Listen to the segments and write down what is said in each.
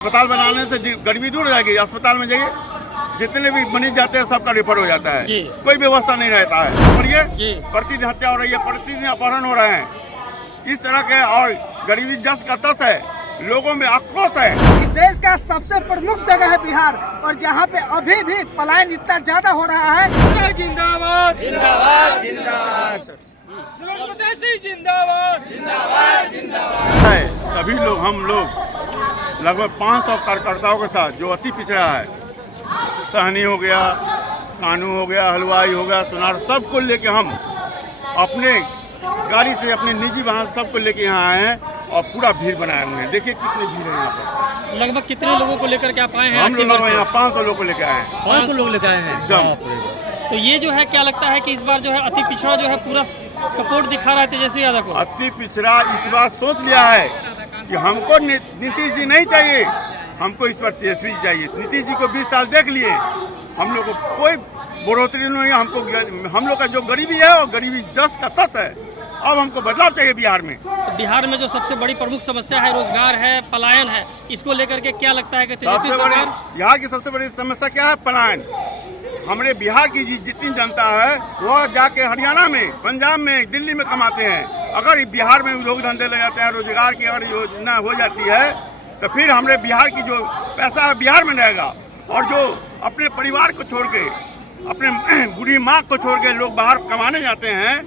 अस्पताल बनाने से गरीबी दूर हो जाएगी। अस्पताल में जाइए, जितने भी मरीज जाते हैं सबका रेफर हो जाता है, कोई व्यवस्था नहीं रहता है। और ये प्रतिदिन हत्या हो रही है, प्रतिदिन अपहरण हो रहे हैं इस तरह के, और गरीबी जस का तस है, लोगों में आक्रोश है। इस देश का सबसे प्रमुख जगह है बिहार, और जहाँ पे अभी भी पलायन इतना ज्यादा हो रहा है। जिंदाबाद जिंदाबाद जिंदाबाद, जिंदाबाद जिंदाबाद जिंदाबाद। सभी लोग, हम लोग लगभग 500 कार्यकर्ताओं के साथ, जो अति पिछड़ा है, सहनी हो गया, कानू हो गया, हलवाई हो गया, सुनार, सबको लेके हम अपने गाड़ी से, अपने निजी वाहन सबको लेके यहाँ आए हैं और पूरा भीड़ बनाए हुए हैं। देखिए कितनी भीड़ है यहाँ पर। लगभग कितने लोगों को लेकर के आप आए हैं? हम लोग यहाँ 500 लोग को लेके आए हैं। 500 लोग लेकर आए हैं एकदम। तो ये जो है, क्या लगता है कि इस बार जो है अति पिछड़ा जो है पूरा सपोर्ट दिखा रहा है तेजस्वी यादव को? अति पिछड़ा इस बार सोच लिया है कि हमको नीतीश जी नहीं चाहिए, हमको इस पर तेजस्वी जी चाहिए। नीतीश जी को 20 साल देख लिए, हम लोग को कोई बढ़ोतरी नहीं है। हमको, हम लोग का जो गरीबी है वो गरीबी जस का तस है। अब हमको बदलाव चाहिए बिहार में। तो बिहार में जो सबसे बड़ी प्रमुख समस्या है, रोजगार है, पलायन है, इसको लेकर के क्या लगता है कि तेजस्वी सरकार? बिहार की सबसे बड़ी समस्या क्या है? पलायन। हमारे बिहार की जितनी जनता है वह जाके हरियाणा में, पंजाब में, दिल्ली में कमाते हैं। अगर बिहार में लोग धंधे लग जाते हैं, रोजगार की अगर योजना हो जाती है, तो फिर हमारे बिहार की जो पैसा है बिहार में रहेगा। और जो अपने परिवार को छोड़ के, अपने बूढ़ी माँ को छोड़ के लोग बाहर कमाने जाते हैं,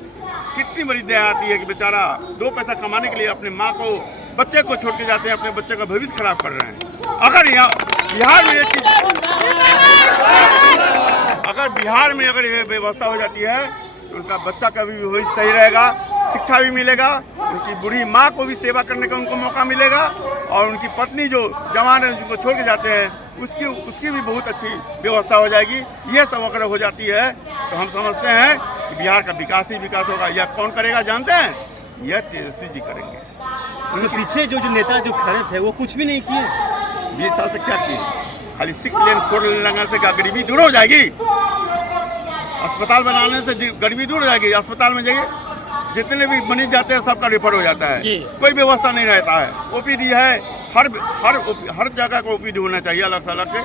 कितनी बड़ी दया आती है कि बेचारा 2 पैसा कमाने के लिए अपने माँ को, बच्चे को छोड़ के जाते हैं, अपने बच्चे का भविष्य खराब कर रहे हैं। अगर यहाँ बिहार में ये चीज, अगर बिहार में अगर ये व्यवस्था हो जाती है तो उनका बच्चा का भी भविष्य सही रहेगा, शिक्षा भी मिलेगा, उनकी बूढ़ी माँ को भी सेवा करने का उनको मौका मिलेगा, और उनकी पत्नी जो जवान है जिनको छोड़ के जाते हैं उसकी भी बहुत अच्छी व्यवस्था हो जाएगी। ये सब अगर हो जाती है तो हम समझते हैं कि बिहार का विकास ही विकास होगा। यह कौन करेगा जानते हैं? यह तेजस्वी जी करेंगे। उनके पीछे जो नेता जो खड़े थे वो कुछ भी नहीं किए। 20 साल से क्या किए? खाली 6 लेन 4 लेन लगाने से क्या गरीबी दूर हो जाएगी? अस्पताल बनाने से गरीबी दूर हो जाएगी। अस्पताल में जाइए, जितने भी मरीज जाते हैं सबका रेफर हो जाता है, कोई व्यवस्था नहीं रहता है। ओपीडी है, हर जगह को ओपीडी होना चाहिए, अलग से अलग से।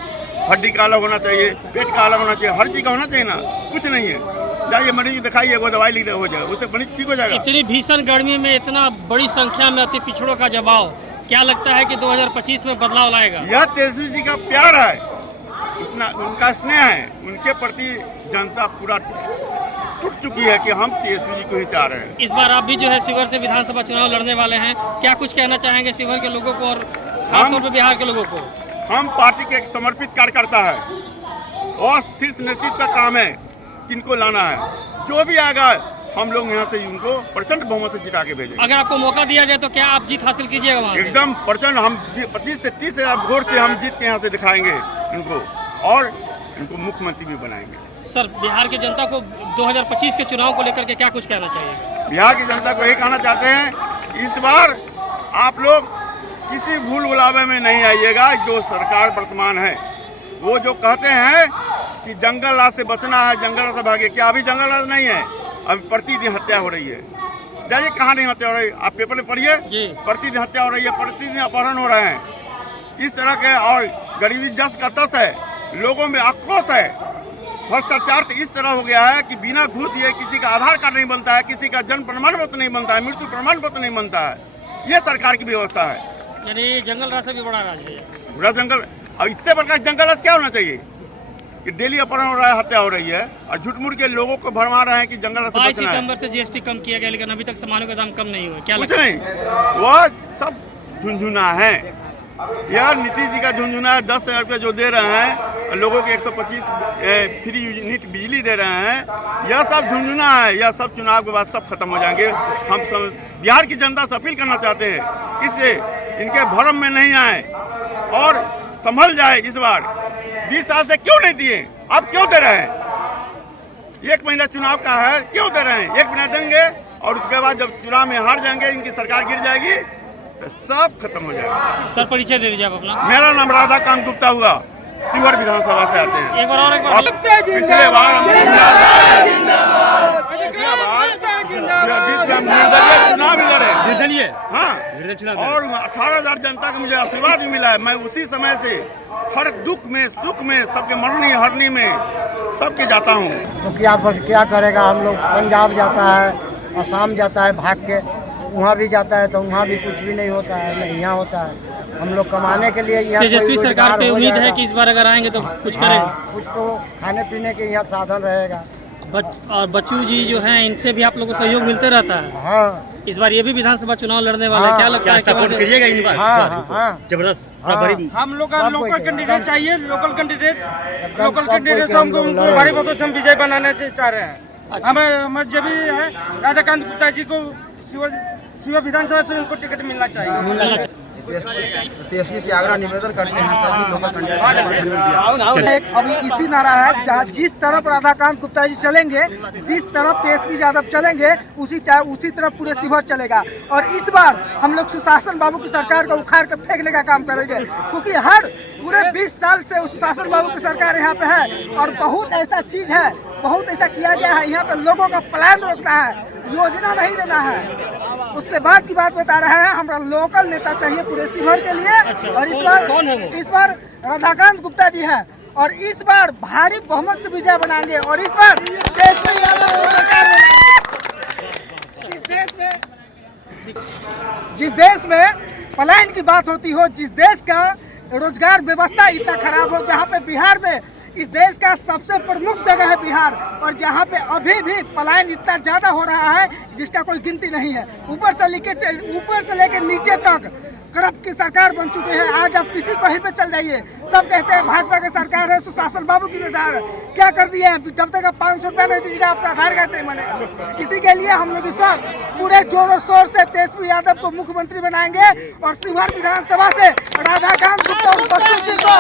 हड्डी का अलग होना चाहिए, पेट का अलग होना चाहिए, हर चीज का होना चाहिए ना। कुछ नहीं है, जाइए मरीज दिखाइए, वो दवाई लिख हो जाएगा, उससे मरीज ठीक हो जाएगा। इतनी भीषण गर्मी में इतना बड़ी संख्या में अति पिछड़ों का जवाब, क्या लगता है कि 2025 में बदलाव लाएगा? यह तेजस्वी जी का प्यार है, उनका स्नेह है, उनके प्रति जनता पूरा टूट चुकी है कि हम तेजस्वी जी को ही चाह रहे हैं। इस बार आप भी जो है शिवहर से विधानसभा चुनाव लड़ने वाले हैं, क्या कुछ कहना चाहेंगे शिवहर के लोगों को और खासतौर पर बिहार के लोगों को? हम पार्टी के एक समर्पित कार्यकर्ता है और शीर्ष नेतृत्व का काम है किनको लाना है। जो भी आएगा हम लोग यहाँ से उनको प्रचंड बहुमत से जिता के भेजेंगे। अगर आपको मौका दिया जाए तो क्या आप जीत हासिल कीजिएगा वहाँ से? एकदम प्रचंड। हम 25 से 30 हजार वोट से हम जीत के यहाँ से दिखाएंगे इनको, और इनको मुख्यमंत्री भी बनाएंगे। सर, बिहार की जनता को 2025 के चुनाव को लेकर के क्या कुछ कहना चाहिए? बिहार की जनता को यही कहना चाहते हैं, इस बार आप लोग किसी भूल भुलावे में नहीं आइएगा। जो सरकार वर्तमान है वो जो कहते हैं कि जंगल राज से बचना है, जंगल राज से भागे, क्या अभी जंगल राज नहीं है? अभी प्रतिदिन हत्या हो रही है। जाइए, कहाँ नहीं हत्या हो रही? आप पेपर में पढ़िए, प्रतिदिन हत्या हो रही है, प्रतिदिन अपहरण हो रहे हैं इस तरह के, और गरीबी जस का तस है, लोगों में आक्रोश है। भ्रष्टाचार तो इस तरह हो गया है कि बिना घूस दिए किसी का आधार कार्ड नहीं बनता है, किसी का जन्म प्रमाण पत्र नहीं बनता है, मृत्यु प्रमाण पत्र नहीं बनता है। ये सरकार की व्यवस्था है। यानी जंगल राज से भी बड़ा राज है, पूरा जंगल। और इससे बढ़कर जंगल राज क्या होना चाहिए कि डेली अपहरण हो रहा है, हत्या हो रही है, और झूठ मूठ के लोगों को भरमा रहे हैं कि जंगल राज से बचना है। 22 सितंबर से जीएसटी कम किया गया, लेकिन अभी तक सामानों का दाम कम नहीं हुआ। क्या कुछ नहीं, वो सब झुंझुना है। यार नीतीश जी का झुंझुना है। 10,000 रुपये जो दे रहे हैं, लोगों के 125 फ्री यूनिट बिजली दे रहे हैं, यह सब झुंझुना है। यह सब चुनाव के बाद सब खत्म हो जाएंगे। हम बिहार की जनता से अपील करना चाहते हैं, इससे इनके भ्रम में नहीं आए और संभल जाए। इस बार 20 साल से क्यों नहीं दिए, अब क्यों दे रहे हैं? 1 महीना चुनाव का है, क्यों दे रहे हैं? 1 महीना देंगे और उसके बाद जब चुनाव में हार जाएंगे, इनकी सरकार गिर जाएगी, तो सब खत्म हो जाएगा। सर, परिचय दे दीजिए आप अपना। मेरा नाम राधाकांत गुप्ता हुआ, शिवहर विधानसभा से आते हैं। एक बार पिछले बार निर्दलीय चुनाव भी लड़े। निर्दलीय हाँ, निर्दलीय चुनाव और 18,000 जनता का मुझे आशीर्वाद भी मिला है। मैं उसी समय से हर दुख में सुख में सबके मरनी हरनी में सबके जाता हूँ। तो क्या करेगा, हम लोग पंजाब जाता है, असम जाता है भाग के, वहाँ भी जाता है तो वहाँ भी कुछ भी नहीं होता है, नहीं यहाँ होता है। हम लोग कमाने के लिए यहाँ तेजस्वी कोई सरकार रोजगार पे हो उम्मीद है जाएगा। कि इस बार अगर आएंगे तो कुछ करेंगे। हाँ, कुछ तो खाने पीने के यहाँ साधन रहेगा। और बच्चू जी जो हैं इनसे भी आप लोगों को सहयोग मिलते रहता है। हाँ इस बार ये भी विधानसभा चुनाव लड़ने वाले हैं, हाँ, क्या लगता क्या है? सपोर्ट करिएगा इन बार? हाँ, हाँ। जबरदस्त हाँ। बड़ी हम लोग का सब लोकल कोई कैंडिडेट एकदम- चाहिए, लोकल कैंडिडेट सब कोई के हमको हम लोग भारी लड़ेंगे। बहुमत से हम विजय बनाना चाह रहे हैं। हमें जब भी है राधाकांत गुप्ता जी को शिव विधानसभा से उनको टिकट मिलना चाहिए। तेजस्वी से आग्रह निवेदन करते हैं सभी लोकल कैंडिडेट एक अभी इसी नारा है, जहाँ जिस तरफ राधाकांत गुप्ता जी चलेंगे, जिस तरफ तेजस्वी यादव चलेंगे, उसी तरफ पूरे शिवहर चलेगा। और इस बार हम लोग सुशासन बाबू की सरकार को उखाड़ कर फेंकने का काम करेंगे, क्योंकि हर पूरे 20 साल से सुशासन बाबू की सरकार यहाँ पे है और बहुत ऐसा चीज है, बहुत ऐसा किया गया है, यहाँ पे लोगों का प्लान रोकना है, योजना नहीं देना है। उसके बाद की बात बता रहे हैं, हमारा लोकल नेता चाहिए पूरे शिवहर के लिए। और इस बार राधाकांत गुप्ता जी हैं और इस बार भारी बहुमत से विजय बनाएंगे और इस बार तेजस्वी यादव को सरकार बनाएंगे। जिस देश में पलायन की बात होती हो, जिस देश का रोजगार व्यवस्था इतना खराब हो, जहाँ पे बिहार में इस देश का सबसे प्रमुख जगह है बिहार, और जहाँ पे अभी भी पलायन इतना ज्यादा हो रहा है जिसका कोई गिनती नहीं है। ऊपर से लेके नीचे तक करप्ट की सरकार बन चुकी है। आज आप किसी कहीं पे चल जाइए, सब कहते हैं भाजपा की सरकार है, सुशासन बाबू की सरकार है। क्या कर दिए हैं? जब तक आप 500 रुपया नहीं दीजिएगा आपका आधार कार्ड नहीं बनेगा। इसी के लिए हम लोग इस बार पूरे जोरों शोर से तेजस्वी यादव को मुख्यमंत्री बनाएंगे और शिवहर विधानसभा से राधाकांत गुप्ता और बच्चू जी को